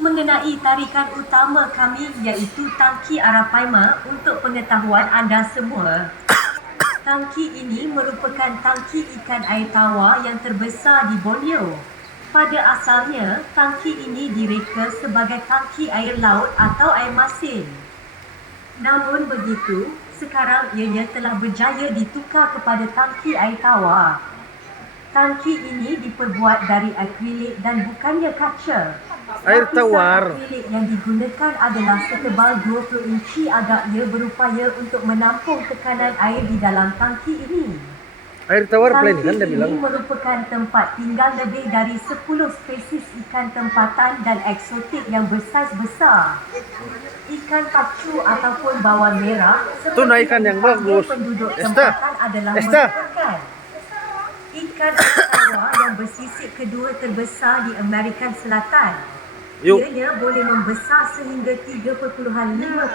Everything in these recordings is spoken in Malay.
mengenai tarikan utama kami iaitu tangki Arapaima untuk pengetahuan anda semua. Tangki ini merupakan tangki ikan air tawar yang terbesar di Borneo. Pada asalnya, tangki ini direka sebagai tangki air laut atau air masin. Namun begitu, sekarang ianya telah berjaya ditukar kepada tangki air tawar. Tangki ini diperbuat dari akrilik dan bukannya kaca. Air tawar. Akrilik yang digunakan adalah setebal 20 inci agaknya berupaya untuk menampung tekanan air di dalam tangki ini. Air tawar plain kan dia Tangki bilang. ini merupakan tempat tinggal lebih dari 10 spesies ikan tempatan dan eksotik yang bersaiz besar. Ikan pacu ataupun bawang merah Tuna ikan yang bagus. penduduk Esta. tempatan adalah Esta. merupakan ikan air tawar yang bersisik kedua terbesar di Amerika Selatan. Yuk. Ianya boleh membesar sehingga 3.5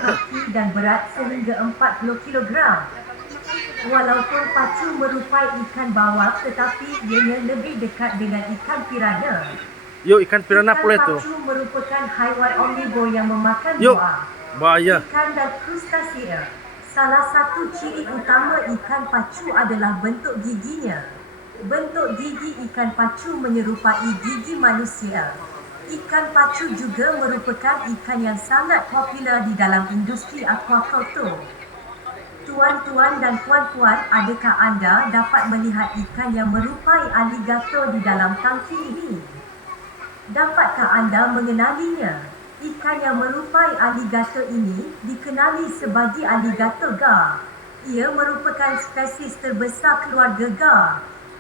kaki dan berat sehingga 40 kilogram. Walaupun pacu merupai ikan bawang, tetapi ianya lebih dekat dengan ikan piranha. Yuk ikan piranha Ikan pula tu. pacu merupakan haiwan omnivor yang memakan Yuk. buah. Bahaya. Ikan dan krustasea. Salah satu ciri utama ikan pacu adalah bentuk giginya. Bentuk gigi ikan pacu menyerupai gigi manusia. Ikan pacu juga merupakan ikan yang sangat popular di dalam industri aquaculture. Tuan-tuan dan puan-puan, adakah anda dapat melihat ikan yang merupai aligator di dalam tangki ini? Dapatkah anda mengenalinya? Ikan yang merupai aligator ini dikenali sebagai aligator gar. Ia merupakan spesies terbesar keluarga gar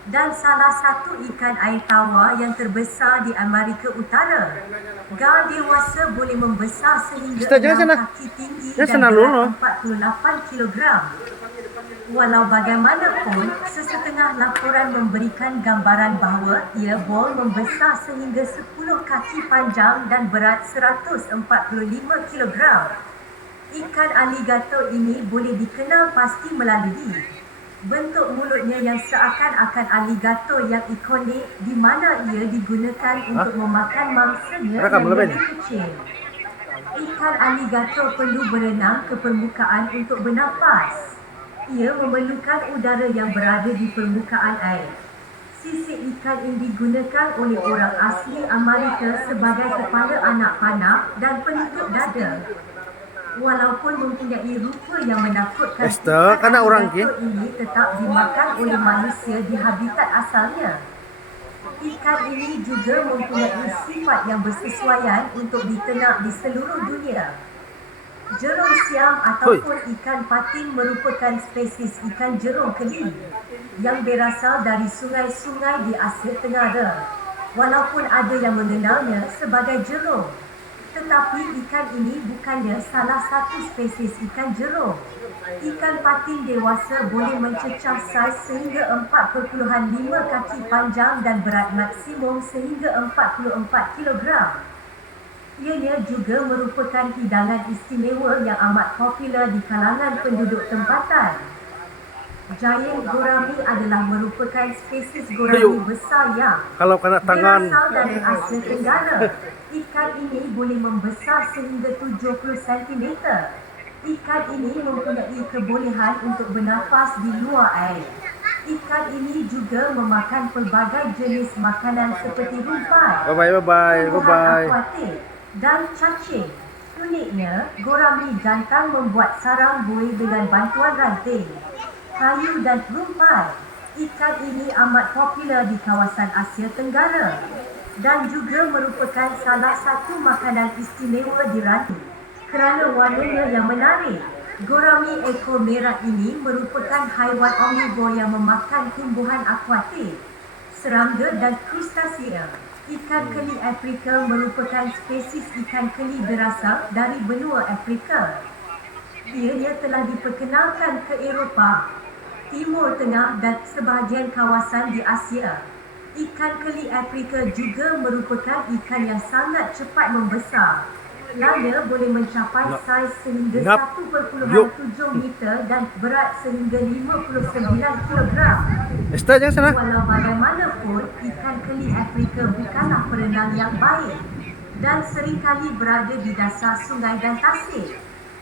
dan salah satu ikan air tawar yang terbesar di Amerika Utara. Gar dewasa boleh membesar sehingga Kita jangan 6 sana. kaki tinggi Jangan dan sana dulu. berat 48 kilogram. Walau bagaimanapun, sesetengah laporan memberikan gambaran bahawa ia boleh membesar sehingga 10 kaki panjang dan berat 145 kilogram. Ikan aligator ini boleh dikenal pasti melalui bentuk mulutnya yang seakan-akan aligator yang ikonik di mana ia digunakan untuk memakan mangsanya Rakam yang lebih lebih kecil. Ikan aligator perlu berenang ke permukaan untuk bernafas. Ia memerlukan udara yang berada di permukaan air. Sisik ikan ini digunakan oleh orang asli Amerika sebagai kepala anak panah dan penutup dada. Walaupun mempunyai rupa yang menakutkan, Esta, ikan kana orang aligator ini tetap dimakan oleh manusia di habitat asalnya. Ikan ini juga mempunyai sifat yang bersesuaian untuk diternak di seluruh dunia. Jerung siam ataupun ikan patin merupakan spesies ikan jerung keli yang berasal dari sungai-sungai di Asia Tenggara. Walaupun ada yang mengenalnya sebagai jerung, tetapi ikan ini bukannya salah satu spesies ikan jerung. Ikan patin dewasa boleh mencecah saiz sehingga 4.5 kaki panjang dan berat maksimum sehingga 44 kilogram. Ianya juga merupakan hidangan istimewa yang amat popular di kalangan penduduk tempatan. Giant gourami adalah merupakan spesies gourami besar yang Kalau kena tangan. berasal dari Asia Tenggara. Ikan ini boleh membesar sehingga 70 cm. Ikan ini mempunyai kebolehan untuk bernafas di luar air. Ikan ini juga memakan pelbagai jenis makanan seperti rumpai, Bye bye. akuatik dan cacing. Uniknya, gourami jantan membuat sarang buih dengan bantuan ranting, kayu dan rumpai. Ikan ini amat popular di kawasan Asia Tenggara dan juga merupakan salah satu makanan istimewa di Ranti kerana warnanya yang menarik. Gourami ekor merah ini merupakan haiwan omnivor yang memakan tumbuhan akuatik, serangga dan krustasea. Ikan keli Afrika merupakan spesies ikan keli berasal dari benua Afrika. Ianya telah diperkenalkan ke Eropah, Timur Tengah dan sebahagian kawasan di Asia. Ikan keli Afrika juga merupakan ikan yang sangat cepat membesar. Lada boleh mencapai saiz sehingga 1.7 meter dan berat sehingga 59 kilogram. Esta jangan sana. Walau bagaimanapun, ikan keli Afrika bukanlah perenang yang baik. dan seringkali berada di dasar sungai dan tasik.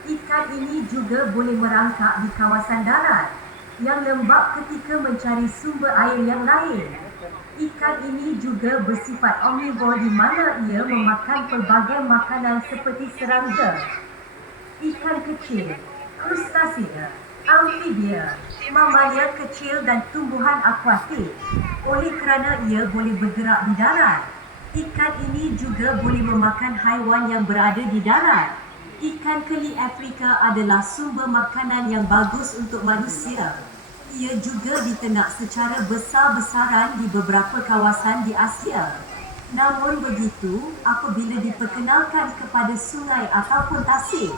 Ikan ini juga boleh merangkak di kawasan darat yang lembap ketika mencari sumber air yang lain. Ikan ini juga bersifat omnivor di mana ia memakan pelbagai makanan seperti serangga, ikan kecil, krustasea, amfibia, mamalia kecil dan tumbuhan akuatik. Oleh kerana ia boleh bergerak di darat, ikan ini juga boleh memakan haiwan yang berada di darat. Ikan keli Afrika adalah sumber makanan yang bagus untuk manusia. Ia juga diternak secara besar-besaran di beberapa kawasan di Asia. Namun begitu, apabila diperkenalkan kepada sungai ataupun tasik,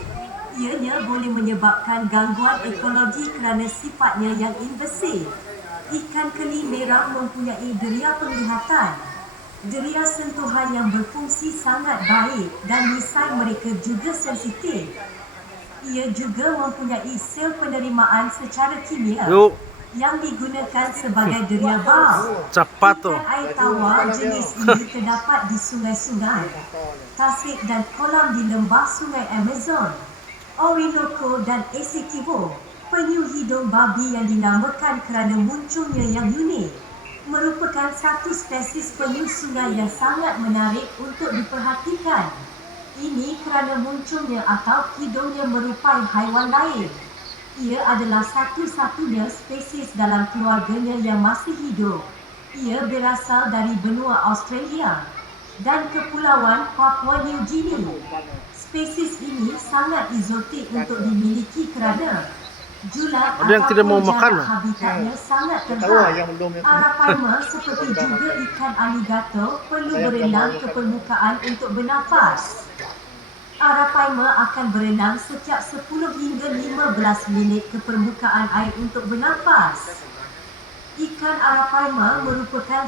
ianya boleh menyebabkan gangguan ekologi kerana sifatnya yang invasif. Ikan keli merah mempunyai deria penglihatan, deria sentuhan yang berfungsi sangat baik dan misai mereka juga sensitif. Ia juga mempunyai sel penerimaan secara kimia Yuk, yang digunakan sebagai deria bau. cepat tu. Ikan air tawar jenis ini terdapat di sungai-sungai, tasik dan kolam di lembah sungai Amazon, Orinoco dan Essequibo. Penyu hidung babi yang dinamakan kerana munculnya yang unik merupakan satu spesies penyu sungai yang sangat menarik untuk diperhatikan. Ini kerana munculnya atau hidungnya merupai haiwan lain. Ia adalah satu-satunya spesies dalam keluarganya yang masih hidup. Ia berasal dari benua Australia dan kepulauan Papua New Guinea. Spesies ini sangat eksotik untuk dimiliki kerana julat Ada yang tidak mau ataupun makan, jarak habitatnya sangat Tahu terhad. yang belum yang Arapaima seperti juga ikan aligator perlu berenang ke permukaan untuk bernafas. Arapaima akan berenang setiap 10 hingga 15 minit ke permukaan air untuk bernafas. Ikan arapaima merupakan